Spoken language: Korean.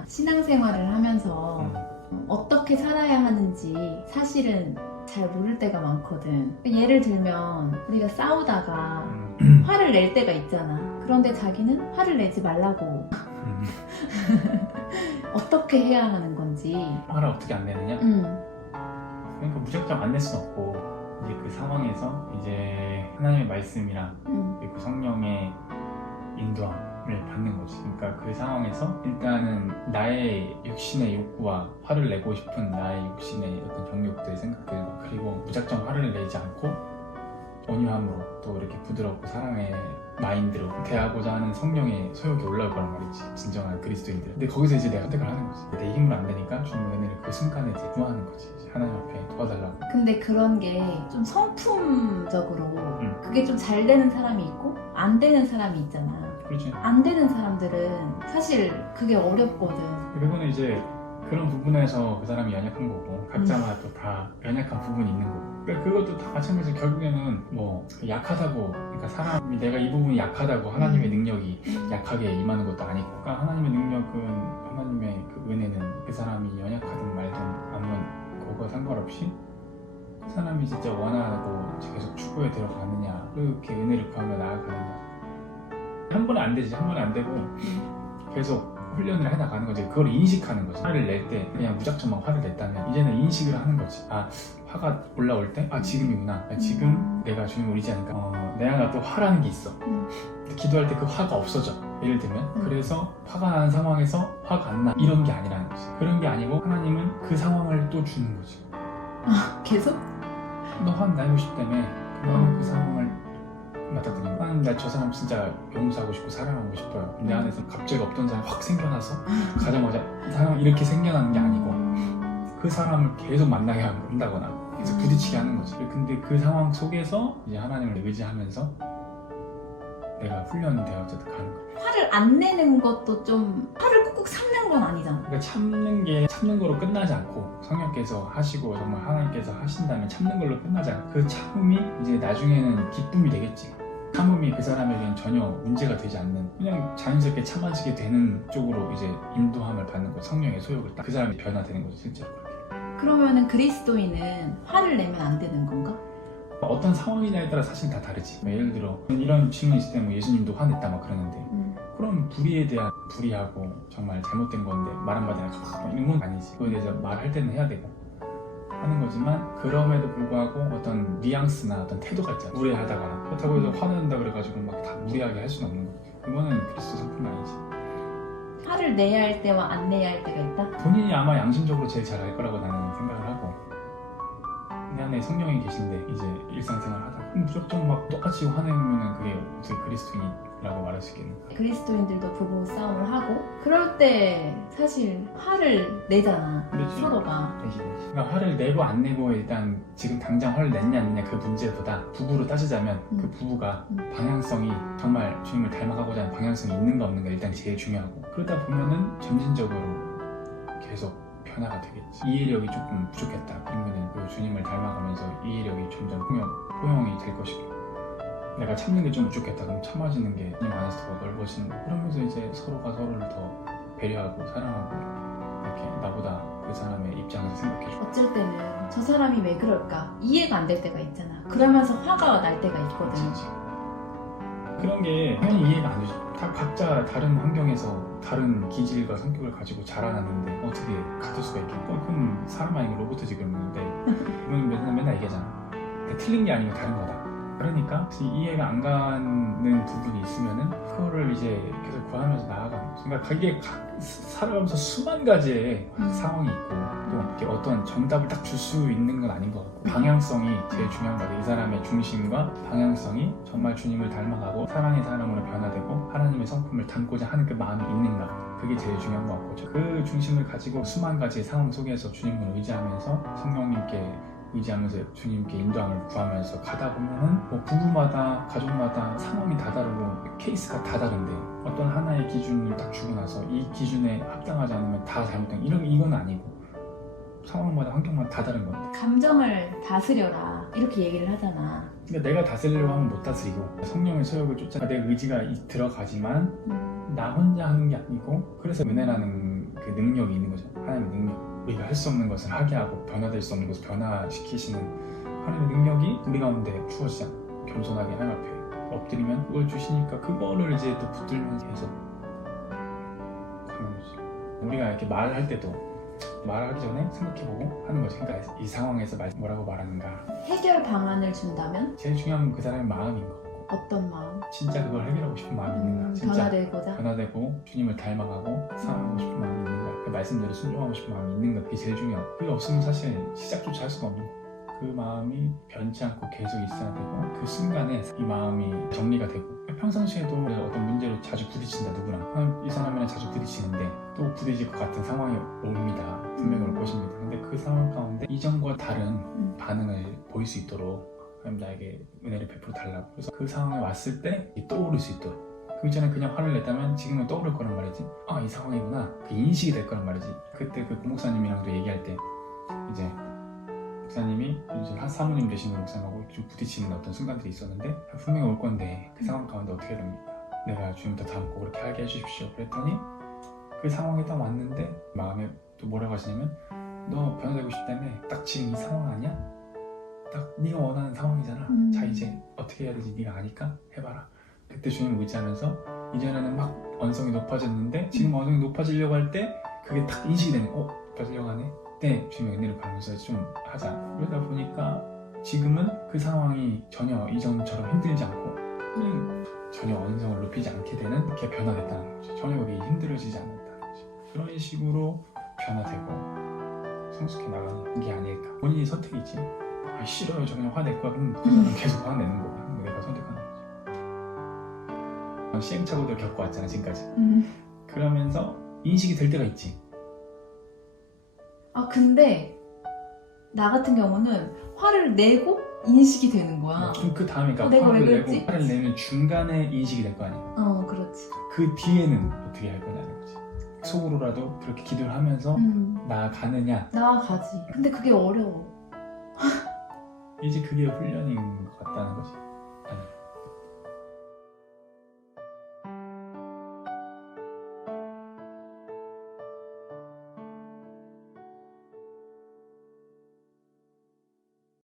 우리가 신앙생활을 하면서 어떻게 살아야 하는지 사실은 잘 모를 때가 많거든. 예를 들면 우리가 싸우다가 화를 낼 때가 있잖아. 그런데 자기는 화를 내지 말라고. 어떻게 해야 하는 건지. 화를 어떻게 안 내느냐? 그러니까 무작정 안 낼 수는 없고, 이제 그 상황에서 이제 하나님의 말씀이랑 그리고 성령의 인도함을 받는 거지. 그러니까 그 상황에서 일단은 나의 육신의 욕구와 화를 내고 싶은 나의 육신의 어떤 정욕들, 생각들과, 그리고 무작정 화를 내지 않고 온유함으로 또 이렇게 부드럽고 사랑의 마인드로 대하고자 하는 성령의 소욕이 올라올 거란 말이지, 진정한 그리스도인들. 근데 거기서 이제 내가 선택을 하는 거지. 내 힘으로 안 되니까 주님의 은혜를 그 순간에 이제 구하는 거지. 하나님 앞에 도와달라고. 근데 그런 게 좀 성품적으로 그게 좀 잘 되는 사람이 있고 안 되는 사람이 있잖아. 그렇지. 안 되는 사람들은 사실 그게 어렵거든. 그거는 이제 그런 부분에서 그 사람이 연약한 거고, 각자마다 또 다 연약한 부분이 있는 거고. 그러니까 그것도 다 마찬가지로 결국에는 뭐 약하다고, 그러니까 사람이 내가 이 부분이 약하다고 하나님의 능력이 약하게 임하는 것도 아니고, 그러니까 하나님의 능력은, 하나님의 그 은혜는 그 사람이 연약하든 말든 아무런 그거와 상관없이 그 사람이 진짜 원하고 계속 추구에 들어가느냐, 그렇게 은혜를 구하며 나아가느냐. 한 번에 안 되지. 한 번에 안 되고 계속 훈련을 해나가는 거지. 그걸 인식하는 거지. 화를 낼 때 그냥 무작정 막 화를 냈다면 이제는 인식을 하는 거지. 아, 화가 올라올 때 지금이구나. 지금 내가 주님을 의지하니까 내 안에 또 화라는 게 있어. 기도할 때 그 화가 없어져. 예를 들면 그래서 화가 나는 상황에서 화가 안 나, 이런 게 아니라는 거지. 그런 게 아니고 하나님은 그 상황을 또 주는 거지. 계속? 너 화 내고 싶다며 그러면 그 상황을 맞닥뜨리는 거야. 나 저 사람 진짜 용서하고 싶고 사랑하고 싶어요. 내 안에서 갑자기 없던 사람이 확 생겨나서 가자마자 사람 이렇게 생겨나는 게 아니고 그 사람을 계속 만나게 한다거나 계속 부딪히게 하는 거지. 근데 그 상황 속에서 이제 하나님을 의지하면서 내가 훈련이 되어서 가는 거야. 화를 안 내는 것도 좀 화를 꾹꾹 참는 건 아니잖아. 그러니까 참는 게 참는 거로 끝나지 않고, 성령께서 하시고 정말 하나님께서 하신다면 참는 걸로 끝나지 않고, 그 참음이 이제 나중에는 기쁨이 되겠지. 참음이 그 사람에게는 전혀 문제가 되지 않는, 그냥 자연스럽게 참아지게 되는 쪽으로 이제 인도함을 받는 거, 성령의 소욕을 딱 그 사람이 변화되는 거죠, 실제로. 그러면은 그리스도인은 화를 내면 안 되는 건가? 어떤 상황이냐에 따라 사실 다 다르지. 예를 들어 이런 질문이 있을 때 뭐 예수님도 화냈다 막 그러는데, 그럼 불의에 대한 불의하고 정말 잘못된 건데 말 한마디 안 하고 이런 건 아니지. 그거에 대해서 말할 때는 해야 되고 하는 거지만, 그럼에도 불구하고 어떤 뉘앙스나 어떤 태도가 있잖아. 무례하다가 그렇다고 해서 화낸다 그래가지고 막 다 무례하게 할 수는 없는 거지. 그거는 그리스도 성품이 아니지. 화를 내야 할 때와 안 내야 할 때가 있다? 본인이 아마 양심적으로 제일 잘 알 거라고 나는 생각을 하고, 내 안에 성령이 계신데 이제 일상생활 하다가 무조건 막 똑같이 화내면 그게 어떻게 그리스도인이라고 말할 수 있겠는가. 그리스도인들도 부부 싸움을 하고 그럴 때 사실 화를 내잖아. 그렇지. 서로가. 되지. 그러니까 화를 내고 안 내고 일단 지금 당장 화를 냈냐 안 냈냐 그 문제보다, 부부로 따지자면 그 부부가 방향성이 정말 주님을 닮아가고자 하는 방향성이 있는가 없는가 일단 제일 중요하고, 그러다 보면은 점진적으로 계속 변화가 되겠지. 이해력이 조금 부족했다 그러면은 그 주님을 닮아가면서 이해력이 점점 포용이 될 것이고, 내가 참는 게 좀 부족했다 그럼 참아지는 게 주님 안에서 더 넓어지는 거. 그러면서 이제 서로가 서로를 더 배려하고 사랑하고, 이렇게 나보다 그 사람의 입장에서 생각해주고. 어쩔 때는 저 사람이 왜 그럴까 이해가 안 될 때가 있잖아. 그러면서 화가 날 때가 있거든. 그치. 그런 게 당연히 이해가 안 되죠. 다 각자 다른 환경에서 다른 기질과 성격을 가지고 자라났는데 어떻게 같을 수가 있겠냐. 그럼 사람 아니고 로봇이지 그러는데, 이건 맨날 얘기하잖아. 그러니까 틀린 게 아니고 다른 거다. 그러니까 이해가 안 가는 부분이 있으면은 그거를 이제 계속 구하면서 나아가는 거지. 그러니까 그게 살아가면서 수만 가지의 상황이 있고, 또 이렇게 어떤 정답을 딱 줄 수 있는 건 아닌 것 같고, 방향성이 제일 중요한 거 같아요. 이 사람의 중심과 방향성이 정말 주님을 닮아가고 사랑의 사람으로 변화되고 하나님의 성품을 담고자 하는 그 마음이 있는가, 그게 제일 중요한 것 같고, 그 중심을 가지고 수만 가지의 상황 속에서 주님을 의지하면서 성령님께 의지하면서 주님께 인도함을 구하면서 가다 보면은 뭐 부부마다 가족마다 상황이 다 다르고 케이스가 다 다른데, 어떤 하나의 기준을 딱 주고 나서 이 기준에 합당하지 않으면 다 잘못된 이건 아니고, 상황마다 환경마다 다 다른 건데. 감정을 다스려라 이렇게 얘기를 하잖아. 그러니까 내가 다스리려고 하면 못 다스리고, 성령의 소욕을 쫓아 내 의지가 들어가지만 나 혼자 하는 게 아니고, 그래서 은혜라는 그 능력이 있는 거죠. 하나님의 능력. 우리가 할 수 없는 것을 하게 하고 변화될 수 없는 것을 변화시키시는 하나님의 능력이 우리 가운데 주어지잖아. 겸손하게 하나님 앞에 엎드리면 그걸 주시니까 그거를 이제 또 붙들면서 계속 가는 거지. 우리가 이렇게 말할 때도 말하기 전에 생각해보고 하는 거지. 그러니까 이 상황에서 뭐라고 말하는가. 해결 방안을 준다면 제일 중요한 건 그 사람의 마음인 것 같고, 어떤 마음? 진짜 그걸 해결하고 싶은 마음이 있는가. 진짜 변화되고자. 변화되고 주님을 닮아가고 사랑하고 싶은 마음이 있는가. 그 말씀대로 순종하고 싶은 마음이 있는가. 그게 제일 중요하고, 그게 없으면 사실 시작조차 할 수가 없는 거야. 그 마음이 변치 않고 계속 있어야 되고, 그 순간에 이 마음이 정리가 되고, 평상시에도 어떤 문제로 자주 부딪힌다. 누구랑 이 사람이랑 자주 부딪히는데 또 부딪힐 것 같은 상황이 옵니다. 분명히 올 것입니다. 근데 그 상황 가운데 이전과 다른 반응을 보일 수 있도록 하나님 나에게 은혜를 베풀어 달라고. 그래서 그 상황에 왔을 때 떠오를 수 있도록. 그 이전에 그냥 화를 냈다면 지금은 떠오를 거란 말이지. 아, 이 상황이구나. 그 인식이 될 거란 말이지. 그때 그 목사님이랑도 얘기할 때 이제 목사님이 이제 사모님 되시는 목사님하고 좀 부딪히는 어떤 순간들이 있었는데, 분명히 올 건데 그 상황 가운데 어떻게 됩니까? 내가 주님 더 닮고 그렇게 하게 해주십시오. 그랬더니 그 상황이 딱 왔는데 마음에 또 뭐라고 하시냐면, 너 변화되고 싶다며. 딱 지금 이 상황 아니야? 딱 네가 원하는 상황이잖아. 자, 이제 어떻게 해야 되지? 네가 아니까 해봐라. 그때 주님 의지하면서 이전에는 막 언성이 높아졌는데 지금 언성이 높아지려고 할 때 그게 딱 인식이 되는, 높아지려고 하네. 네, 주님의 은혜를 받으면서 좀 하자. 그러다 보니까 지금은 그 상황이 전혀 이전처럼 힘들지 않고 전혀 언성을 높이지 않게 되는, 그게 변화됐다는 거죠. 전혀 그게 힘들어지지 않는다는 거죠. 그런 식으로 변화되고 성숙해 나가는 게 아닐까. 본인이 선택이지. 아, 싫어요, 저 그냥 화낼 거야. 그럼 그 사람 계속 화내는 거야. 내가 선택하는 거지. 시행착오들 겪어왔잖아, 지금까지. 그러면서 인식이 될 때가 있지. 아, 근데 나 같은 경우는 화를 내고 인식이 되는 거야. 그럼 그 다음에 내가 화를 왜 내고 그랬지? 화를 내면 중간에 인식이 될 거 아니야. 그렇지. 그 뒤에는 어떻게 할 거냐는 거지. 속으로라도 그렇게 기도를 하면서 나아가느냐. 나아가지. 근데 그게 어려워. 이제 그게 훈련인 것 같다는 거지. 아니.